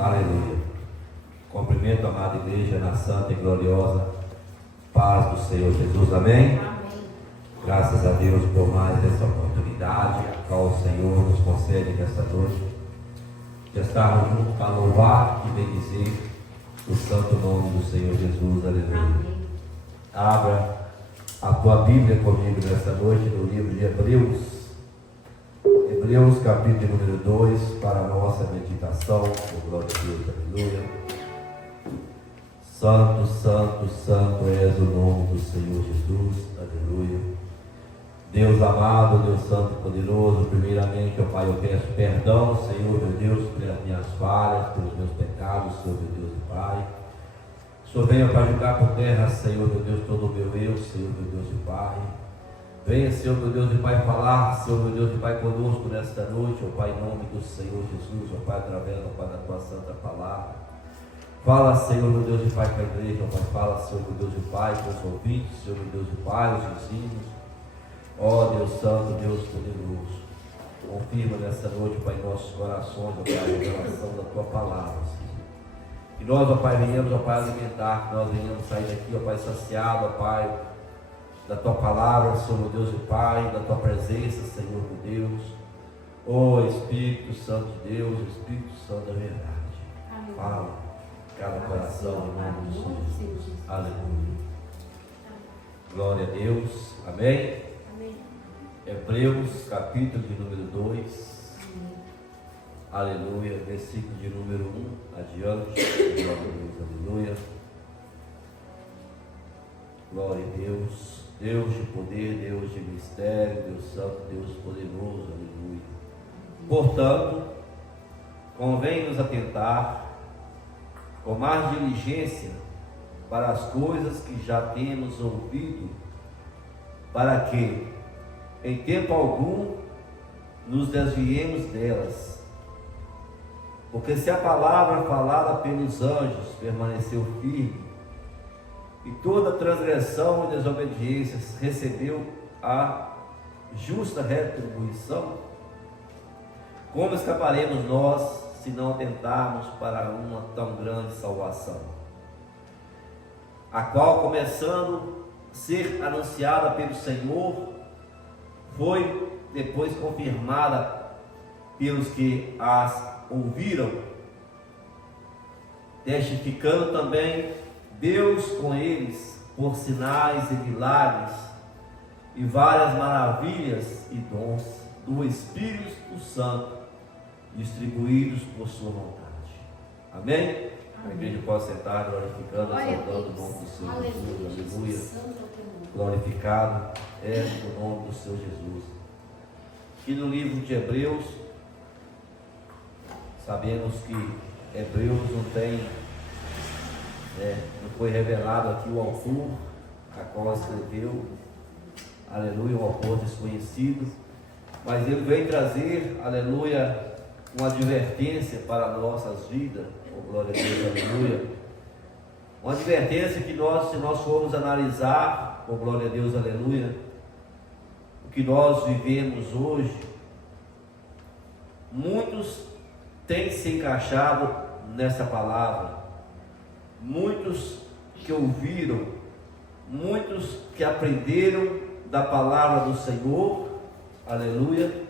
Aleluia. Cumprimento a amada igreja na santa e gloriosa paz do Senhor Jesus. Amém? Amém. Graças a Deus por mais essa oportunidade a qual o Senhor nos concede nesta noite de estarmos juntos para louvar e bendizer o santo nome do Senhor Jesus. Aleluia. Amém. Abra a tua Bíblia comigo nesta noite no livro de Hebreus. Hebreus capítulo número 2, para a nossa meditação. Glória a Deus, aleluia. Santo, santo, santo és o nome do Senhor Jesus, aleluia. Deus amado, Deus santo e poderoso, primeiramente, ó Pai, eu peço perdão, Senhor meu Deus, pelas minhas falhas, pelos meus pecados, Senhor meu Deus e Pai. O Senhor venha para julgar por terra, Senhor meu Deus, todo o meu eu, Senhor meu Deus e Pai. Venha, Senhor meu Deus e Pai, falar, Senhor meu Deus e Pai, conosco nesta noite, ó Pai, em nome do Senhor Jesus, ó Pai, através, ó Pai, da Tua Santa Palavra. Fala, Senhor meu Deus e Pai, para a igreja, ó Pai, fala, Senhor meu Deus e Pai, para os ouvintes, Senhor meu Deus e Pai, os vizinhos. Ó Deus Santo, Deus poderoso, confirma nesta noite, Pai, em nossos corações, ó Pai, a revelação da Tua Palavra, Senhor. Que nós, ó Pai, venhamos, ó Pai, alimentar, que nós venhamos sair daqui, ó Pai, saciado, ó Pai, da Tua Palavra, Senhor meu Deus e Pai, da Tua presença, Senhor meu Deus. Ó Espírito Santo de Deus, Espírito Santo da verdade. Amém. Fala, cada coração, em nome do Senhor Jesus. Aleluia. Glória a Deus. Amém. Amém. Hebreus, capítulo de número 2. Amém. Aleluia. Versículo de número 1 adiante. Glória a Deus. Aleluia. Glória a Deus. Deus de poder, Deus de mistério, Deus santo, Deus poderoso. Aleluia. Portanto, convém nos atentar com mais diligência para as coisas que já temos ouvido, para que, em tempo algum, nos desviemos delas. Porque se a palavra falada pelos anjos permaneceu firme, e toda transgressão e desobediência recebeu a justa retribuição, como escaparemos nós se não atentarmos para uma tão grande salvação, a qual, começando a ser anunciada pelo Senhor, foi depois confirmada pelos que as ouviram, testificando também Deus com eles por sinais e milagres e várias maravilhas e dons do Espírito Santo distribuídos por sua vontade. Amém? A igreja pode sentar glorificando, exaltando o nome do Senhor Jesus. Aleluia. Glorificado é o nome do Senhor Jesus. Aqui no livro de Hebreus, sabemos que Hebreus não tem, não foi revelado aqui o autor, a qual escreveu, aleluia, um autor desconhecido, mas ele vem trazer, aleluia, uma advertência para nossas vidas, oh glória a Deus, aleluia, uma advertência que nós, se nós formos analisar, oh glória a Deus, aleluia, o que nós vivemos hoje, muitos têm se encaixado nessa palavra, muitos que ouviram, muitos que aprenderam da palavra do Senhor, aleluia,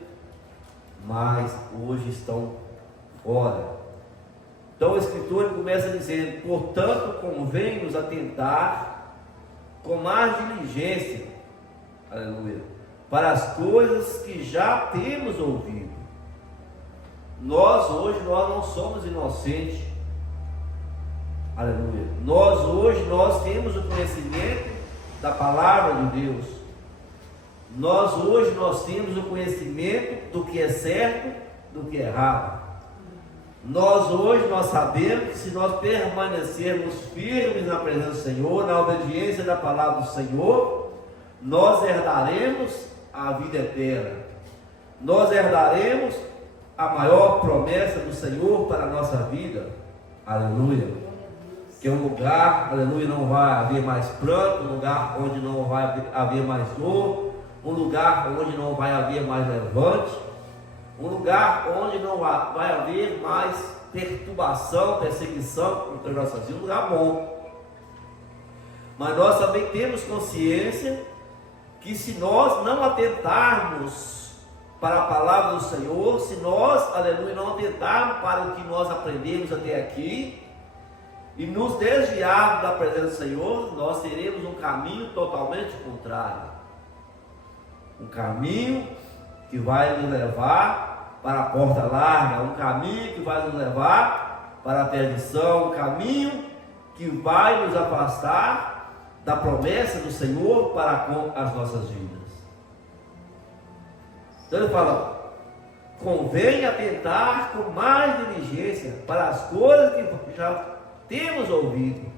mas hoje estão fora. Então o escritor começa dizendo: portanto, convém nos atentar com mais diligência, aleluia, para as coisas que já temos ouvido. Nós hoje não somos inocentes, aleluia. Nós hoje temos o conhecimento da palavra de Deus. Nós hoje temos o conhecimento do que é certo, do que é errado. Nós hoje sabemos que se nós permanecermos firmes na presença do Senhor, na obediência da palavra do Senhor, nós herdaremos a vida eterna. Nós herdaremos a maior promessa do Senhor para a nossa vida. Aleluia. Que é um lugar, aleluia, não vai haver mais pranto, um lugar onde não vai haver mais dor, um lugar onde não vai haver mais levante, um lugar onde não vai haver mais perturbação, perseguição contra nossas vidas, um lugar bom. Mas nós também temos consciência que se nós não atentarmos para a palavra do Senhor, se nós, aleluia, não atentarmos para o que nós aprendemos até aqui, e nos desviarmos da presença do Senhor, nós teremos um caminho totalmente contrário. Um caminho que vai nos levar para a porta larga, um caminho que vai nos levar para a perdição, um caminho que vai nos afastar da promessa do Senhor para com as nossas vidas. Então ele fala: convém atentar com mais diligência para as coisas que já temos ouvido,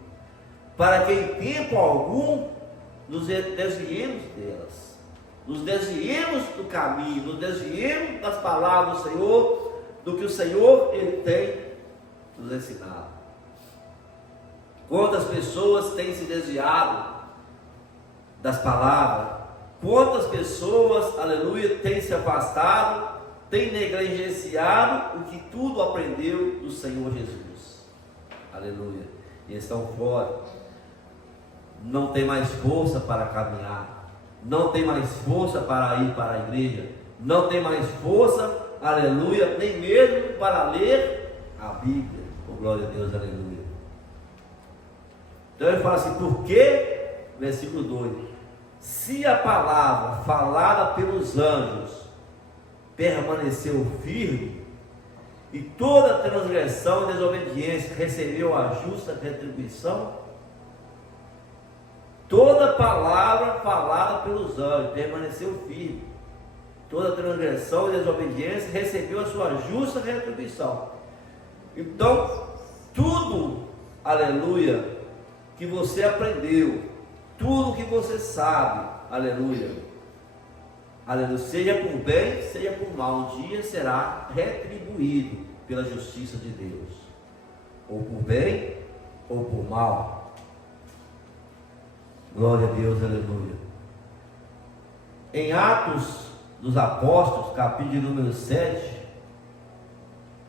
para que em tempo algum nos desviemos delas, nos desviemos do caminho, nos desviemos das palavras do Senhor, do que o Senhor ele tem nos ensinado. Quantas pessoas têm se desviado das palavras? Quantas pessoas, aleluia, têm se afastado, têm negligenciado o que tudo aprendeu do Senhor Jesus? Aleluia. E estão fora. Não tem mais força para caminhar. Não tem mais força para ir para a igreja. Não tem mais força, aleluia, nem mesmo para ler a Bíblia. Oh, glória a Deus, aleluia. Então ele fala assim: porque, versículo 2: se a palavra falada pelos anjos permaneceu firme, e toda transgressão e desobediência recebeu a justa retribuição, toda palavra falada pelos anjos permaneceu firme, toda transgressão e desobediência recebeu a sua justa retribuição. Então, tudo, aleluia, que você aprendeu, tudo que você sabe, aleluia, aleluia, seja por bem, seja por mal, um dia será retribuído pela justiça de Deus, ou por bem, ou por mal. Glória a Deus, aleluia. Em Atos dos Apóstolos, capítulo número 7,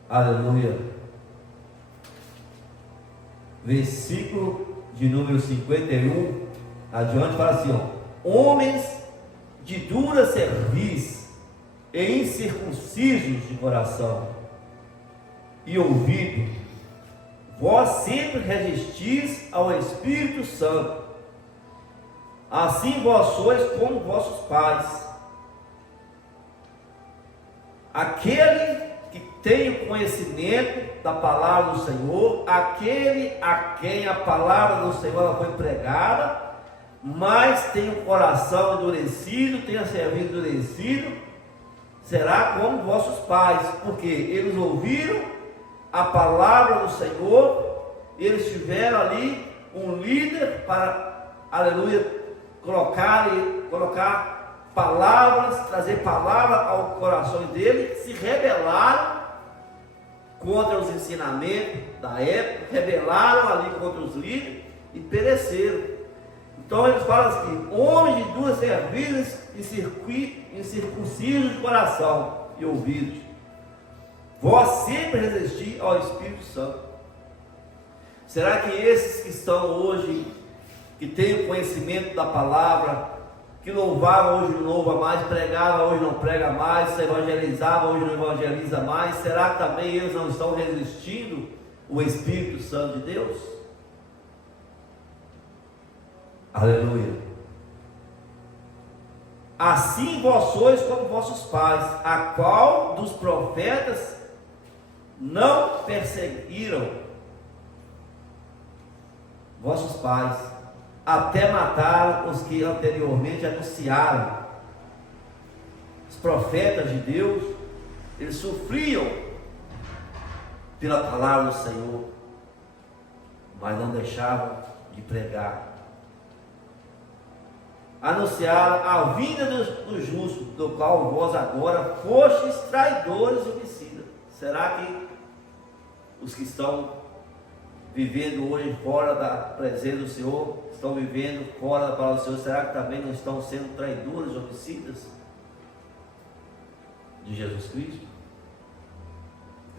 aleluia, versículo de número 51 adiante, fala assim: ó, homens de dura cerviz e incircuncisos de coração e ouvido, vós sempre resistis ao Espírito Santo, assim vós sois como vossos pais. Aquele que tem o conhecimento da palavra do Senhor, aquele a quem a palavra do Senhor ela foi pregada, mas tem o coração endurecido, tem a cerviz endurecido, será como vossos pais, porque eles ouviram a palavra do Senhor, eles tiveram ali um líder para, aleluia, colocar palavras, trazer palavra ao coração dele, se rebelaram contra os ensinamentos da época, rebelaram ali contra os líderes e pereceram. Então eles falam assim: homens de duas cervizes e incircuncisos de coração e ouvidos, vós sempre resistis ao Espírito Santo. Será que esses que estão hoje, que têm o conhecimento da palavra, que louvava hoje não louva mais, pregava hoje não prega mais, evangelizava hoje não evangeliza mais, será que também eles não estão resistindo ao Espírito Santo de Deus? Aleluia. Assim vós sois como vossos pais, a qual dos profetas não perseguiram vossos pais, até mataram os que anteriormente anunciaram. Os profetas de Deus, eles sofriam pela palavra do Senhor, mas não deixavam de pregar. Anunciaram a vinda do justo, do qual vós agora fostes traidores e homicidas. Será que os que estão vivendo hoje fora da presença do Senhor, estão vivendo fora da palavra do Senhor, será que também não estão sendo traidores e homicidas de Jesus Cristo?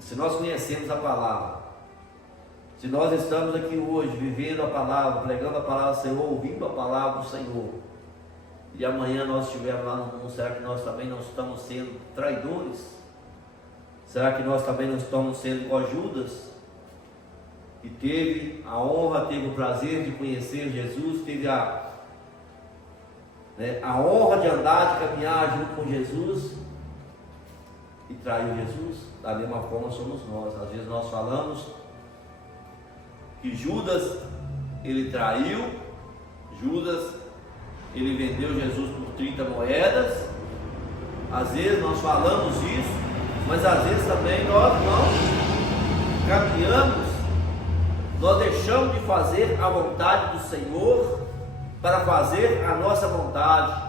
se nós conhecemos a palavra, se nós estamos aqui hoje vivendo a palavra, pregando a palavra do Senhor, ouvindo a palavra do Senhor, e amanhã nós estivermos lá no mundo, será que nós também não estamos sendo traidores? Será que nós também não estamos sendo igual Judas, que teve a honra, teve o prazer de conhecer Jesus, teve a honra de andar, de caminhar junto com Jesus e traiu Jesus? Da mesma forma somos nós. Às vezes nós falamos que Judas, ele traiu, Judas, ele vendeu Jesus por 30 moedas. Às vezes nós falamos isso, mas às vezes também nós não caminhamos, nós deixamos de fazer a vontade do Senhor para fazer a nossa vontade,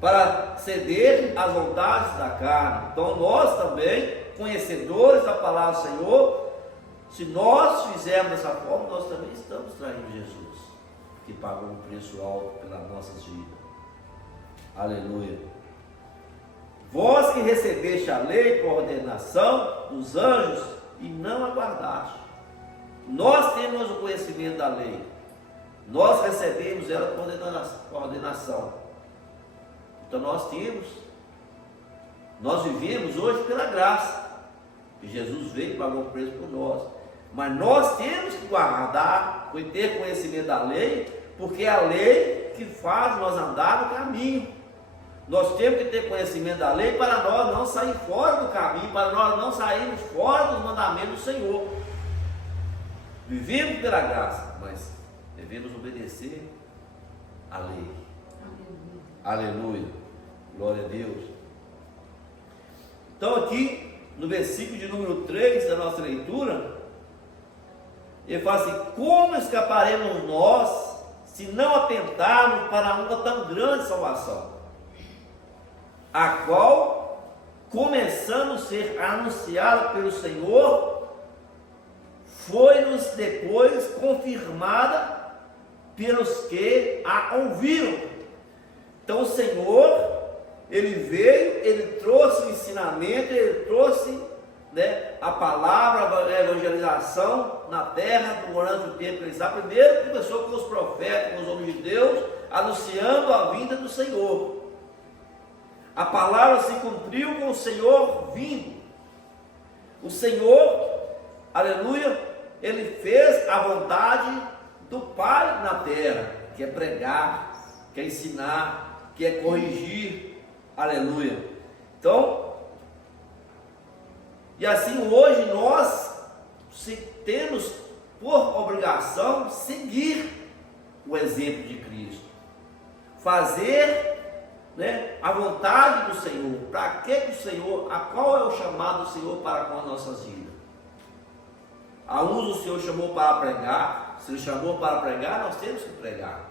para ceder às vontades da carne. Então nós também, conhecedores da palavra do Senhor, se nós fizermos dessa forma, nós também estamos traindo Jesus, que pagou um preço alto pelas nossas vidas. Aleluia. Vós que recebeste a lei por ordenação dos anjos e não aguardaste. Nós temos o conhecimento da lei, nós recebemos ela por ordenação. Então nós vivemos hoje pela graça, que Jesus veio e pagou o preço por nós. Mas nós temos que guardar, ter conhecimento da lei, porque é a lei que faz nós andar no caminho. Nós temos que ter conhecimento da lei para nós não sair fora do caminho, para nós não sairmos fora dos mandamentos do Senhor. Vivemos pela graça, mas devemos obedecer à lei. Aleluia. Aleluia. Glória a Deus. Então aqui, no versículo de número 3 da nossa leitura, ele fala assim: como escaparemos nós se não atentarmos para uma tão grande salvação, a qual, começando a ser anunciada pelo Senhor, foi-nos depois confirmada pelos que a ouviram. Então o Senhor, Ele veio, Ele trouxe o ensinamento, Ele trouxe a palavra, a evangelização na terra durante o tempo que Ele está. Primeiro começou com os profetas, com os homens de Deus, anunciando a vinda do Senhor. A palavra se cumpriu com o Senhor vindo. O Senhor, aleluia, Ele fez a vontade do Pai na terra, que é pregar, que é ensinar, que é corrigir, aleluia. Então, e assim hoje nós temos por obrigação seguir o exemplo de Cristo, fazer a vontade do Senhor. Para que o Senhor, qual é o chamado do Senhor para com as nossas vidas? A uns o Senhor chamou para pregar. Se Ele chamou para pregar, nós temos que pregar.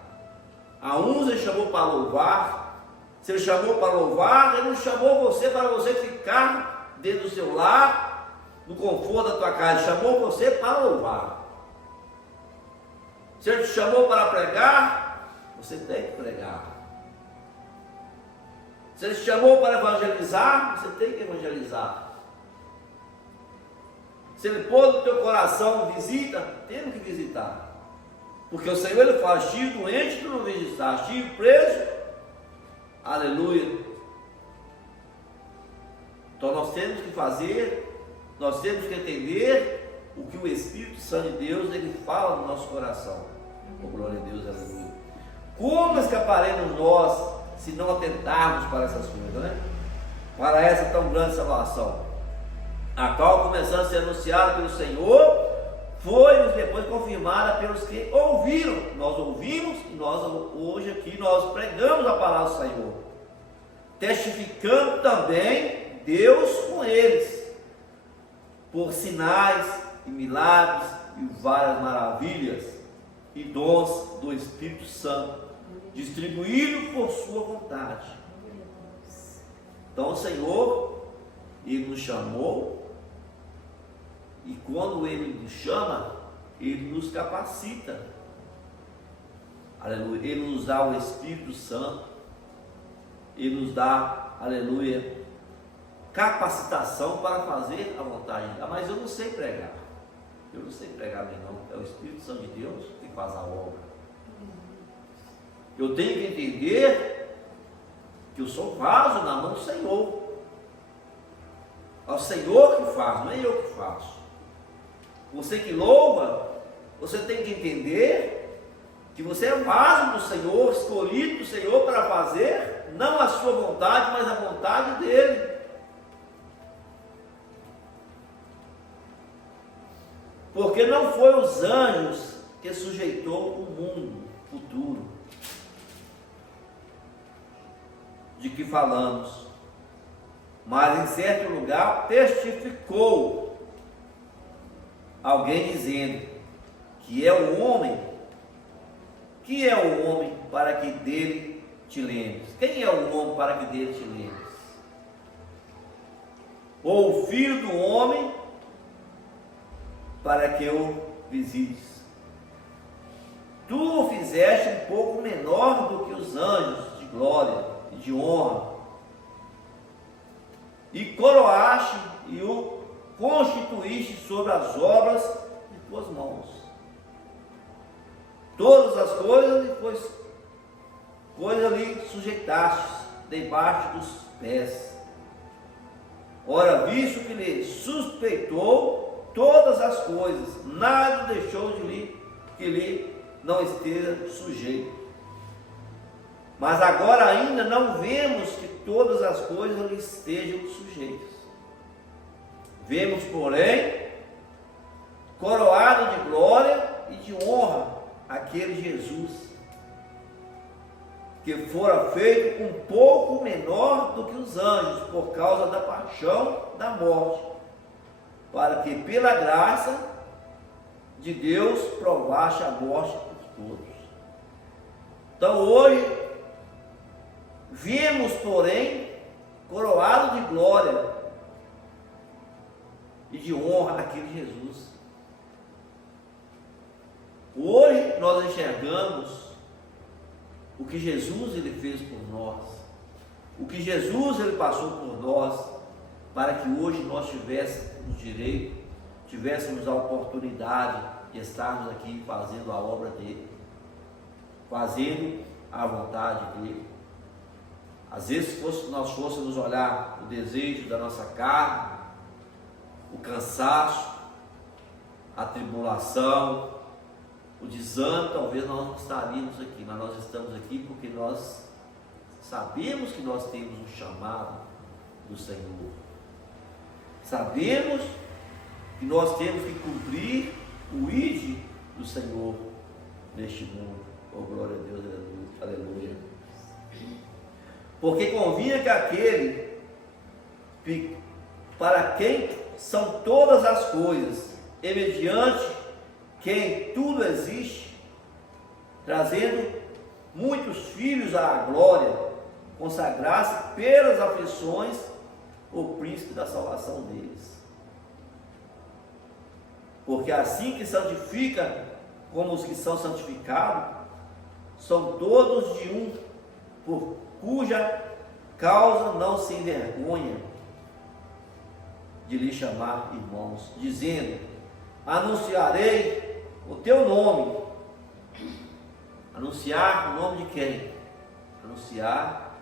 A uns Ele chamou para louvar. Se Ele chamou para louvar, Ele não chamou você para você ficar dentro do seu lar, no conforto da tua casa. Ele chamou você para louvar. Se Ele te chamou para pregar, você tem que pregar. Se Ele te chamou para evangelizar, você tem que evangelizar. Se Ele pôs no teu coração visita, temos que visitar. Porque o Senhor, Ele fala: estive doente, tu não visitar, estive preso, aleluia. Então nós temos que fazer, nós temos que entender o que o Espírito Santo de Deus, Ele fala no nosso coração. Oh, glória a Deus, aleluia. Como escaparemos nós se não atentarmos para essas coisas, para essa tão grande salvação, a qual, começando a ser anunciada pelo Senhor, foi depois confirmada pelos que ouviram. Nós ouvimos e nós hoje aqui nós pregamos a palavra do Senhor, testificando também Deus com eles, por sinais e milagres e várias maravilhas e dons do Espírito Santo, distribuído por sua vontade. Então o Senhor, Ele nos chamou, e quando Ele nos chama, Ele nos capacita, aleluia. Ele nos dá o Espírito Santo, Ele nos dá, aleluia, capacitação para fazer a vontade de Deus. Mas eu não sei pregar. Eu não sei pregar bem não. É o Espírito Santo de Deus que faz a obra. Eu tenho que entender que eu sou vaso na mão do Senhor. É o Senhor que faz, não é eu que faço. Você que louva, você tem que entender que você é vaso do Senhor, escolhido do Senhor para fazer, não a sua vontade, mas a vontade dele. Porque não foi os anjos que sujeitou o mundo futuro de que falamos, mas em certo lugar testificou alguém dizendo que é o homem para que dele te lembres. Quem é o homem para que dele te lembres? Ou o filho do homem para que o visites. Tu o fizeste um pouco menor do que os anjos de glória e de honra, e coroaste e o constituíste sobre as obras de tuas mãos. Todas as coisas lhe sujeitaste debaixo dos pés. Ora, visto que lhe suspeitou todas as coisas, nada deixou de lhe que lhe não esteja sujeito. Mas agora ainda não vemos que todas as coisas lhe estejam sujeitas. Vemos, porém, coroado de glória e de honra aquele Jesus, que fora feito um pouco menor do que os anjos, por causa da paixão da morte, para que pela graça de Deus provasse a morte por todos. Então hoje vimos, porém, coroado de glória e de honra aquele Jesus. Hoje nós enxergamos o que Jesus ele fez por nós, o que Jesus ele passou por nós, para que hoje nós tivéssemos direito, tivéssemos a oportunidade de estarmos aqui fazendo a obra dele, fazendo a vontade dele. Às vezes, se nós fôssemos olhar o desejo da nossa carne, o cansaço, a tribulação, o desânimo, talvez nós não estaríamos aqui, mas nós estamos aqui porque nós sabemos que nós temos um chamado do Senhor. Sabemos que nós temos que cumprir o ID do Senhor neste mundo. Oh, glória a Deus, aleluia. Porque convinha que aquele para quem são todas as coisas, e mediante quem tudo existe, trazendo muitos filhos à glória, consagrasse pelas aflições o príncipe da salvação deles. Porque assim que santifica, como os que são santificados, são todos de um, por cuja causa não se envergonha de lhe chamar irmãos, dizendo: anunciarei o teu nome. Anunciar o nome de quem? Anunciar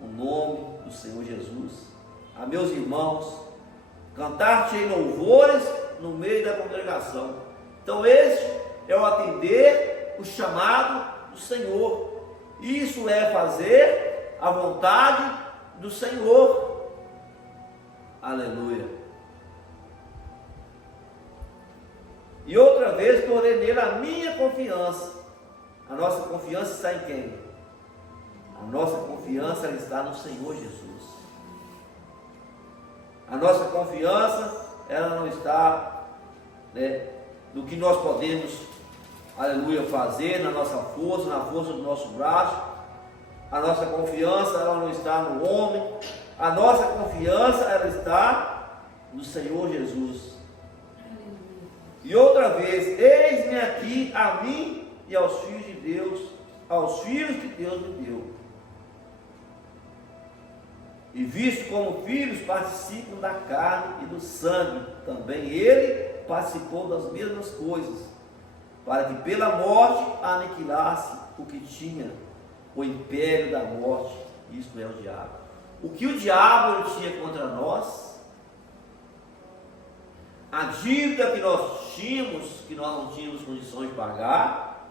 o nome do Senhor Jesus a meus irmãos, cantar-te em louvores no meio da congregação. Então este é o atender o chamado do Senhor. Isso é fazer a vontade do Senhor. Aleluia. E outra vez tornei nele a minha confiança. A nossa confiança está em quem? A nossa confiança está no Senhor Jesus. A nossa confiança, ela não está, no que nós podemos, aleluia, fazer, na nossa força, na força do nosso braço. A nossa confiança, ela não está no homem. A nossa confiança, ela está no Senhor Jesus. E outra vez, eis-me aqui a mim e aos filhos de Deus, aos filhos que Deus me deu. E visto como filhos participam da carne e do sangue, também ele participou das mesmas coisas, para que pela morte aniquilasse o que tinha o império da morte, isto é, o diabo. O que o diabo tinha contra nós, a dívida que nós tínhamos, que nós não tínhamos condições de pagar,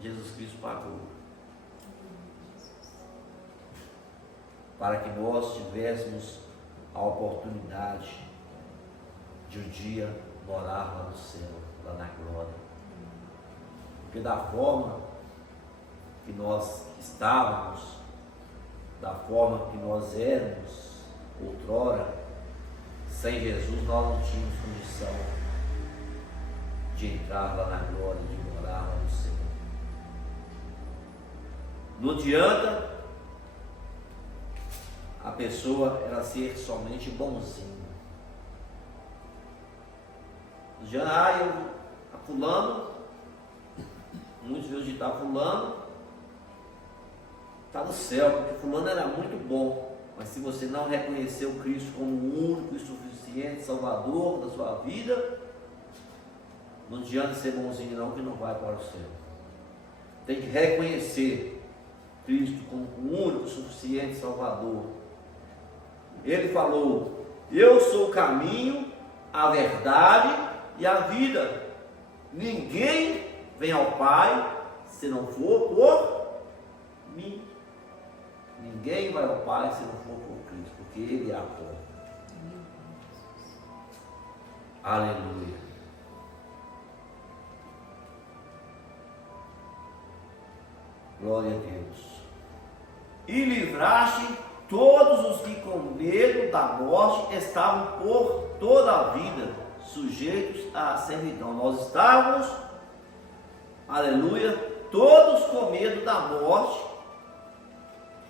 Jesus Cristo pagou. Para que nós tivéssemos a oportunidade de um dia morar lá no céu, lá na glória. Porque da forma que nós estávamos, da forma que nós éramos outrora, sem Jesus nós não tínhamos condição de entrar lá na glória, de morar lá no céu. Não adianta a pessoa ela ser somente bonzinha. Já eu, fulano, muitos vezes de fulano está no céu, porque fulano era muito bom, mas se você não reconheceu Cristo como o único e suficiente Salvador da sua vida, não adianta ser bonzinho não, que não vai para o céu. Tem que reconhecer Cristo como o único e suficiente Salvador. Ele falou: eu sou o caminho, a verdade e a vida. Ninguém vem ao Pai se não for por mim. Ninguém vai ao Pai se não for por Cristo, porque Ele é a porta. Aleluia. Glória a Deus. E livraste todos os que com medo da morte estavam por toda a vida sujeitos à servidão. Nós estávamos, aleluia, todos com medo da morte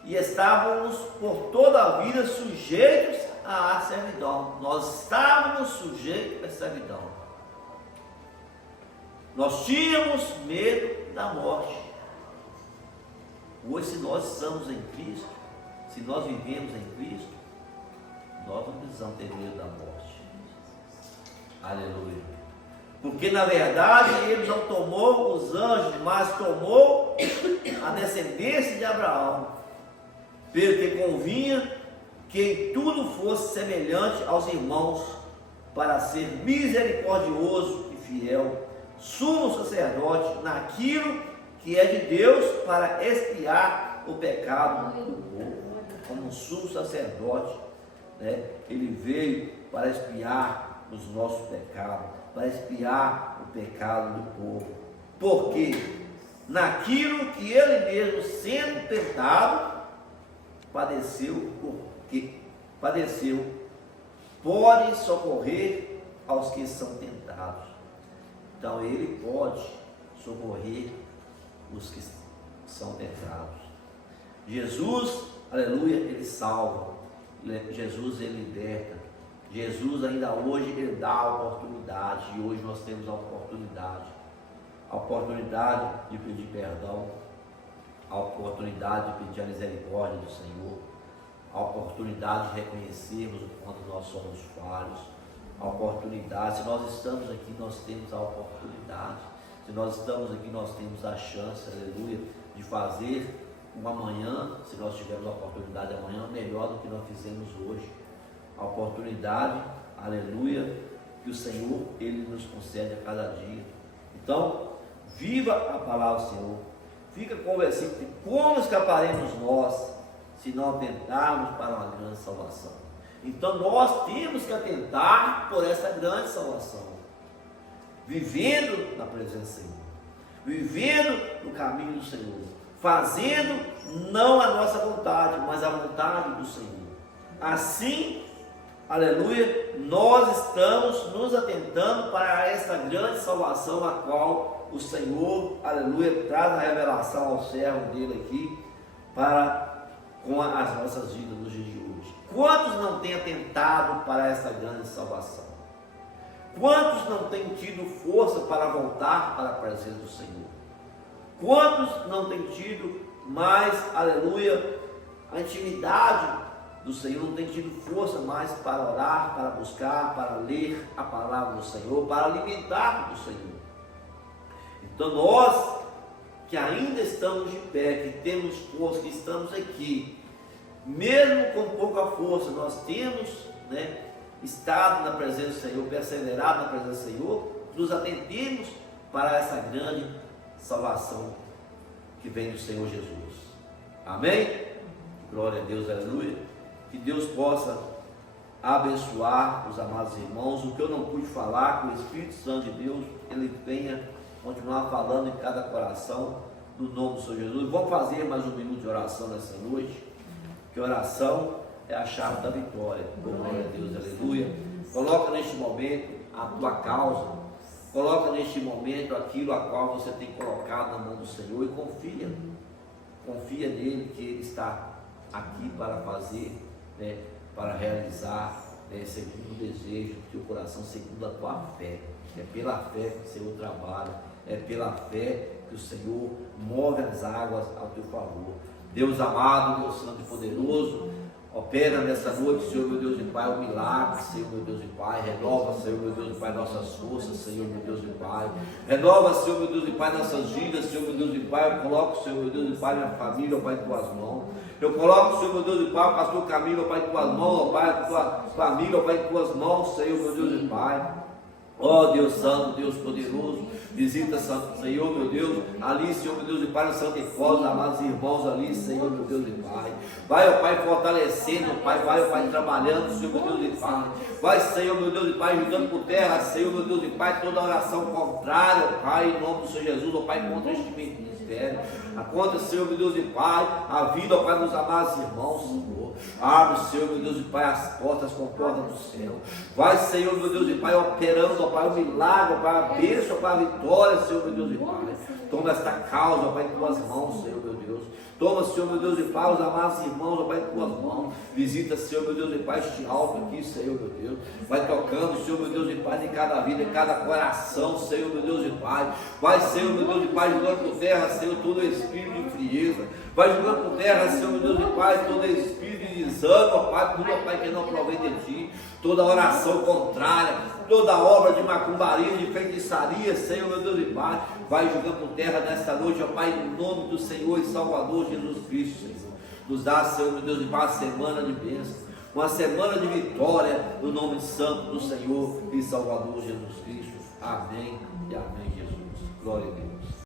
e estávamos por toda a vida sujeitos à servidão. Nós estávamos sujeitos à servidão. Nós tínhamos medo da morte. Hoje, se nós estamos em Cristo, se nós vivemos em Cristo, nós não precisamos ter medo da morte. Aleluia. Porque na verdade Ele não tomou os anjos, mas tomou a descendência de Abraão, pelo que convinha que em tudo fosse semelhante aos irmãos, para ser misericordioso e fiel, sumo sacerdote naquilo que é de Deus, para expiar o pecado do povo. Como um sumo sacerdote, né? Ele veio para expiar os nossos pecados, para expiar o pecado do povo. Porque naquilo que Ele mesmo, sendo tentado, padeceu, porque padeceu, pode socorrer aos que são tentados. Então Ele pode socorrer os que são tentados. Jesus, aleluia, Ele salva. Jesus, Ele liberta. Jesus ainda hoje, Ele dá a oportunidade. E hoje nós temos a oportunidade de pedir perdão, a oportunidade de pedir a misericórdia do Senhor, a oportunidade de reconhecermos o quanto nós somos falhos, a oportunidade. Se nós estamos aqui, nós temos a oportunidade. Se nós estamos aqui, nós temos a chance, aleluia, de fazer um amanhã, se nós tivermos a oportunidade amanhã, melhor do que nós fizemos hoje. A oportunidade, aleluia, que o Senhor, Ele nos concede a cada dia. Então, viva a palavra do Senhor. Fica com o versículo de como escaparemos nós, se não atentarmos para uma grande salvação. Então, nós temos que atentar por essa grande salvação. Vivendo na presença do Senhor, vivendo no caminho do Senhor, fazendo não a nossa vontade, mas a vontade do Senhor. Assim, aleluia, nós estamos nos atentando para essa grande salvação, a qual o Senhor, aleluia, traz a revelação ao servo dele aqui, para com as nossas vidas nos dias de hoje. Quantos não têm atentado para essa grande salvação? Quantos não têm tido força para voltar para a presença do Senhor? Quantos não têm tido mais, aleluia, a intimidade do Senhor, não tem tido força mais para orar, para buscar, para ler a palavra do Senhor, para alimentar do Senhor. Então nós que ainda estamos de pé, que temos força, que estamos aqui, mesmo com pouca força, nós temos, estado na presença do Senhor, perseverado na presença do Senhor, nos atentemos para essa grande salvação que vem do Senhor Jesus. Amém? Glória a Deus, aleluia. Que Deus possa abençoar os amados irmãos. O que eu não pude falar, que o Espírito Santo de Deus, ele venha continuar falando em cada coração, no nome do Senhor Jesus. Vamos fazer mais um minuto de oração nessa noite, que oração é a chave da vitória. Glória a Deus, aleluia. Coloca neste momento a tua causa, coloca neste momento aquilo a qual você tem colocado na mão do Senhor e confia nele, que ele está aqui para fazer, para realizar, segundo o desejo do teu coração, segundo a tua fé. É pela fé que o Senhor trabalha, é pela fé que o Senhor move as águas ao teu favor. Deus amado, Deus santo e poderoso, opera nessa noite, Senhor meu Deus e Pai, o milagre, Senhor meu Deus e Pai. Renova, Senhor meu Deus e Pai, nossas forças, Senhor meu Deus e Pai. Renova, Senhor meu Deus e Pai, nossas vidas, Senhor meu Deus e Pai. Eu coloco, Senhor meu Deus e Pai, minha família, ó Pai, em tuas mãos. Eu coloco, Senhor meu Deus e Pai, o pastor Camilo, ó Pai, em tuas mãos, ó Pai, tua família, ó Pai, em tuas mãos, Senhor meu Deus e Pai. Ó Deus santo, Deus poderoso, visita, Senhor meu Deus, ali, Senhor meu Deus e Pai, no Santo Ifós, amados irmãos ali, Senhor meu Deus e Pai. Vai, ó Pai, fortalecendo, Pai, vai, ó Pai, trabalhando, Senhor meu Deus e Pai. Vai, Senhor meu Deus e Pai, jogando por terra, Senhor meu Deus e Pai, toda oração contrária, ó Pai, em nome do Senhor Jesus, ó Pai, contra este ministério. Contra, Senhor meu Deus e Pai, a vida, ó Pai, dos amados irmãos, Senhor. Abre, Senhor meu Deus e Pai, as portas com portas do céu. Vai, Senhor meu Deus e Pai, operando, ó Pai, o milagre, ó Pai, a bênção, ó Pai, a vitória, Senhor meu Deus e Pai. Toma esta causa, ó Pai, em tuas mãos, Senhor meu Deus. Toma, Senhor meu Deus e Pai, os amados irmãos, ó Pai, em tuas mãos. Visita, Senhor meu Deus e Pai, este alto aqui, Senhor meu Deus. Vai tocando, Senhor meu Deus e Pai, em cada vida, em cada coração, Senhor meu Deus e Pai. Vai, Senhor meu Deus e Pai, jogando por terra, Senhor, todo espírito de frieza. Vai jogando por terra, Senhor meu Deus e Pai, todo espírito de desânimo, ó Pai, tudo, ó Pai, que não provém de Ti. Toda oração contrária, toda obra de macumbaria, de feitiçaria, Senhor meu Deus e Pai, vai jogando por terra nesta noite, ó Pai, em nome do Senhor e Salvador Jesus Cristo, Senhor. Nos dá, Senhor meu Deus e Pai, uma semana de bênção, uma semana de vitória, no nome santo do Senhor e Salvador Jesus Cristo. Amém e amém, Jesus. Glória a Deus.